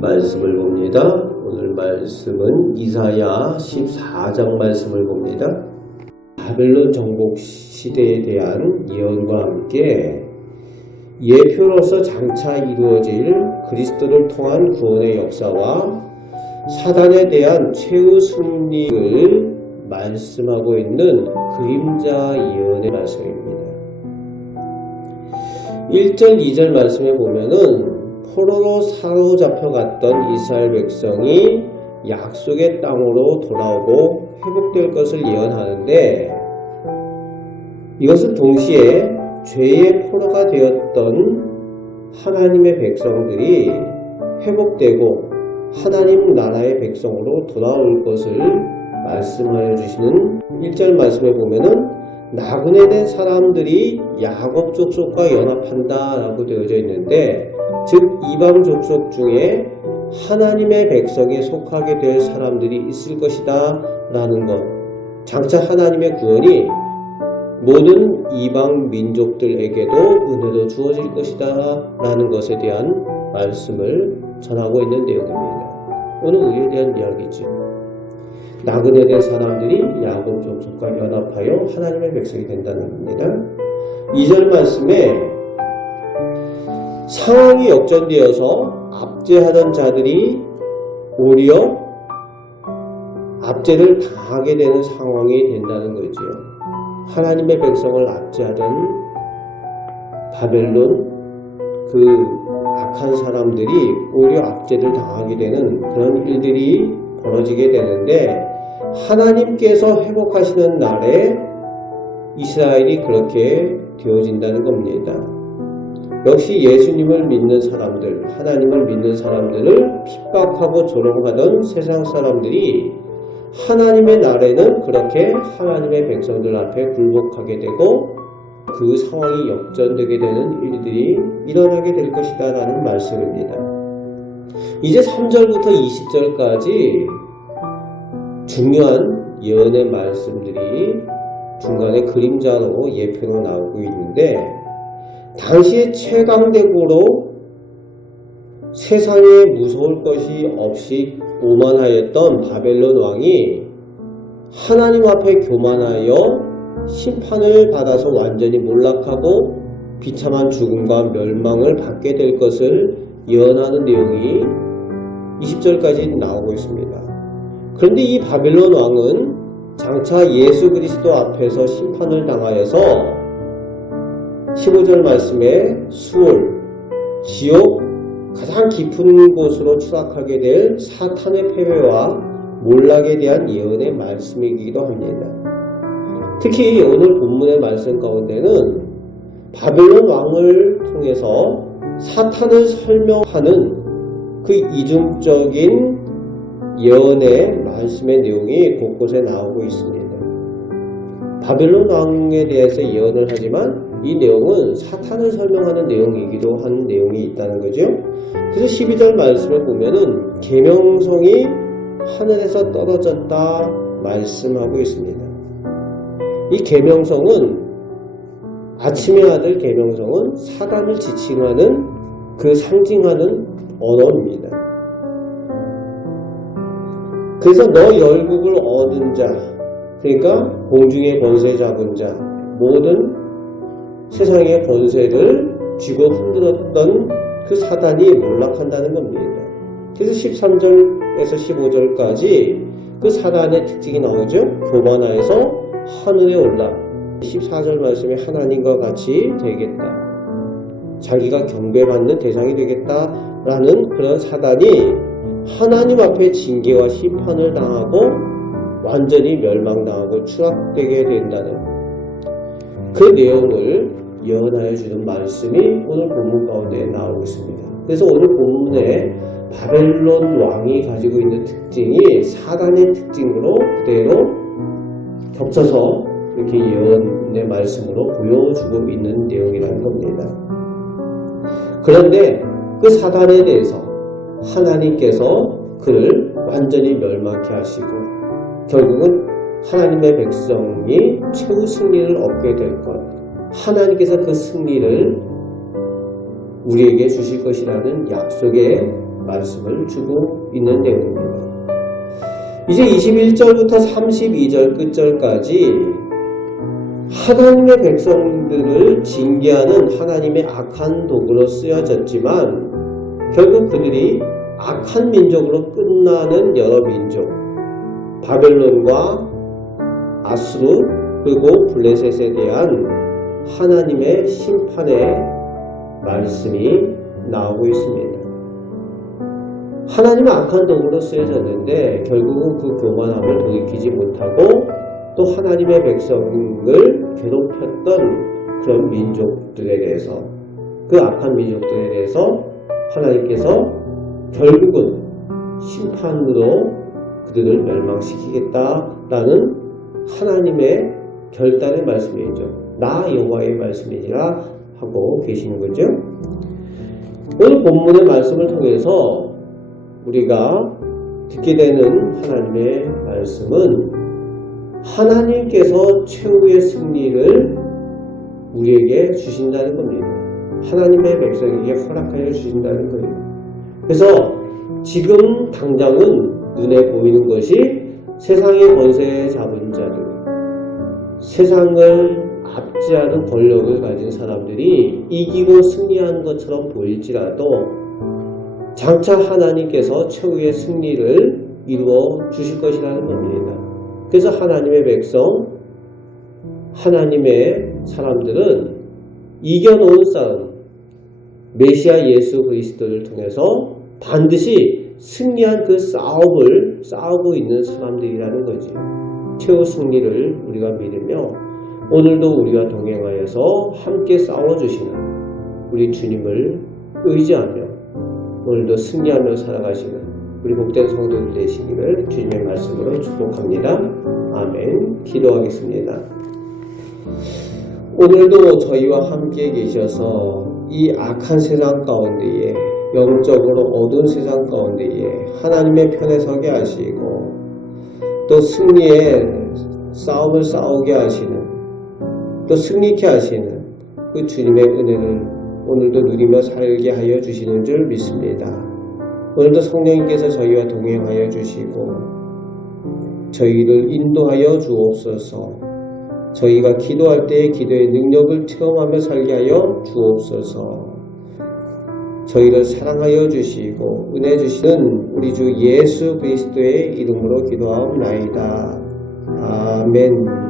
말씀을 봅니다. 오늘 말씀은 이사야 14장 말씀을 봅니다. 바벨론 정복 시대에 대한 예언과 함께 예표로서 장차 이루어질 그리스도를 통한 구원의 역사와 사단에 대한 최후 승리를 말씀하고 있는 그림자 예언의 말씀입니다. 1절, 2절 말씀에 보면은 포로로 사로잡혀갔던 이스라엘 백성이 약속의 땅으로 돌아오고 회복될 것을 예언하는데, 이것은 동시에 죄의 포로가 되었던 하나님의 백성들이 회복되고 하나님 나라의 백성으로 돌아올 것을 말씀하여 주시는 1절 말씀에 보면은 나그네 된 사람들이 야곱 족속과 연합한다 라고 되어져 있는데, 즉 이방 족속 중에 하나님의 백성에 속하게 될 사람들이 있을 것이다 라는 것, 장차 하나님의 구원이 모든 이방 민족들에게도 은혜로 주어질 것이다 라는 것에 대한 말씀을 전하고 있는 내용입니다. 오늘 우리에 대한 이야기죠. 나그네 된 사람들이 야곱 족속과 연합하여 하나님의 백성이 된다는 겁니다. 2절 말씀에 상황이 역전되어서 압제하던 자들이 오히려 압제를 당하게 되는 상황이 된다는 거죠. 하나님의 백성을 압제하던 바벨론 그 악한 사람들이 오히려 압제를 당하게 되는 그런 일들이 벌어지게 되는데, 하나님께서 회복하시는 날에 이스라엘이 그렇게 되어진다는 겁니다. 역시 예수님을 믿는 사람들, 하나님을 믿는 사람들을 핍박하고 조롱하던 세상 사람들이 하나님의 날에는 그렇게 하나님의 백성들 앞에 굴복하게 되고 그 상황이 역전되게 되는 일들이 일어나게 될 것이다 라는 말씀입니다. 이제 3절부터 20절까지 중요한 예언의 말씀들이 중간에 그림자로 예표로 나오고 있는데, 당시의 최강대국으로 세상에 무서울 것이 없이 오만하였던 바벨론 왕이 하나님 앞에 교만하여 심판을 받아서 완전히 몰락하고 비참한 죽음과 멸망을 받게 될 것을 예언하는 내용이 20절까지 나오고 있습니다. 그런데 이 바벨론 왕은 장차 예수 그리스도 앞에서 심판을 당하여서 15절 말씀에 수월, 지옥, 가장 깊은 곳으로 추락하게 될 사탄의 패배와 몰락에 대한 예언의 말씀이기도 합니다. 특히 오늘 본문의 말씀 가운데는 바벨론 왕을 통해서 사탄을 설명하는 그 이중적인 예언의 말씀의 내용이 곳곳에 나오고 있습니다. 바벨론 왕에 대해서 예언을 하지만 이 내용은 사탄을 설명하는 내용이기도 한 내용이 있다는 거죠. 그래서 12절 말씀을 보면은 계명성이 하늘에서 떨어졌다 말씀하고 있습니다. 이 계명성은 아침의 아들 계명성은 사단을 지칭하는 그 상징하는 언어입니다. 그래서 너 열국을 얻은 자, 그러니까 공중의 권세 잡은 자, 모든 세상의 권세를 쥐고 흔들었던 그 사단이 몰락한다는 겁니다. 그래서 13절에서 15절까지 그 사단의 특징이 나오죠. 교만하여서 하늘에 올라 14절 말씀에 하나님과 같이 되겠다, 자기가 경배받는 대상이 되겠다라는 그런 사단이 하나님 앞에 징계와 심판을 당하고 완전히 멸망당하고 추락되게 된다는 그 내용을 예언하여 주는 말씀이 오늘 본문 가운데 나오고 있습니다. 그래서 오늘 본문에 바벨론 왕이 가지고 있는 특징이 사단의 특징으로 그대로 겹쳐서 이렇게 예언의 말씀으로 보여주고 있는 내용이라는 겁니다. 그런데 그 사단에 대해서 하나님께서 그를 완전히 멸망케 하시고 결국은 하나님의 백성이 최후 승리를 얻게 될 것, 하나님께서 그 승리를 우리에게 주실 것이라는 약속의 말씀을 주고 있는 내용입니다. 이제 21절부터 32절 끝절까지 하나님의 백성들을 징계하는 하나님의 악한 도구로 쓰여졌지만 결국 그들이 악한 민족으로 끝나는 여러 민족, 바벨론과 아수르 그리고 블레셋에 대한 하나님의 심판의 말씀이 나오고 있습니다. 하나님의 악한 도구로 쓰여졌는데 결국은 그 교만함을 돌이키지 못하고 또 하나님의 백성을 괴롭혔던 그런 민족들에 대해서, 그 악한 민족들에 대해서 하나님께서 결국은 심판으로 그들을 멸망시키겠다라는 하나님의 결단의 말씀이죠. 나 여호와의 말씀이니라 하고 계시는 거죠. 오늘 본문의 말씀을 통해서 우리가 듣게 되는 하나님의 말씀은 하나님께서 최후의 승리를 우리에게 주신다는 겁니다. 하나님의 백성에게 허락하여 주신다는 거예요. 그래서 지금 당장은 눈에 보이는 것이 세상의 권세 잡은 자들, 세상을 압제하는 권력을 가진 사람들이 이기고 승리한 것처럼 보일지라도 장차 하나님께서 최후의 승리를 이루어 주실 것이라는 겁니다. 그래서 하나님의 백성, 하나님의 사람들은 이겨놓은 싸움, 메시아 예수 그리스도를 통해서 반드시 승리한 그 싸움을 싸우고 있는 사람들이라는 거지. 최후 승리를 우리가 믿으며 오늘도 우리가 동행하여서 함께 싸워주시는 우리 주님을 의지하며 오늘도 승리하며 살아가시는 우리 복된 성도들 되시기를 주님의 말씀으로 축복합니다. 아멘. 기도하겠습니다. 오늘도 저희와 함께 계셔서 이 악한 세상 가운데에, 영적으로 어두운 세상 가운데에 하나님의 편에 서게 하시고 또 승리의 싸움을 싸우게 하시는, 또 승리케 하시는 그 주님의 은혜를 오늘도 누리며 살게 하여 주시는 줄 믿습니다. 오늘도 성령님께서 저희와 동행하여 주시고 저희를 인도하여 주옵소서. 저희가 기도할 때에 기도의 능력을 체험하며 살게 하여 주옵소서. 저희를 사랑하여 주시고 은혜 주시는 우리 주 예수 그리스도의 이름으로 기도하옵나이다. 아멘.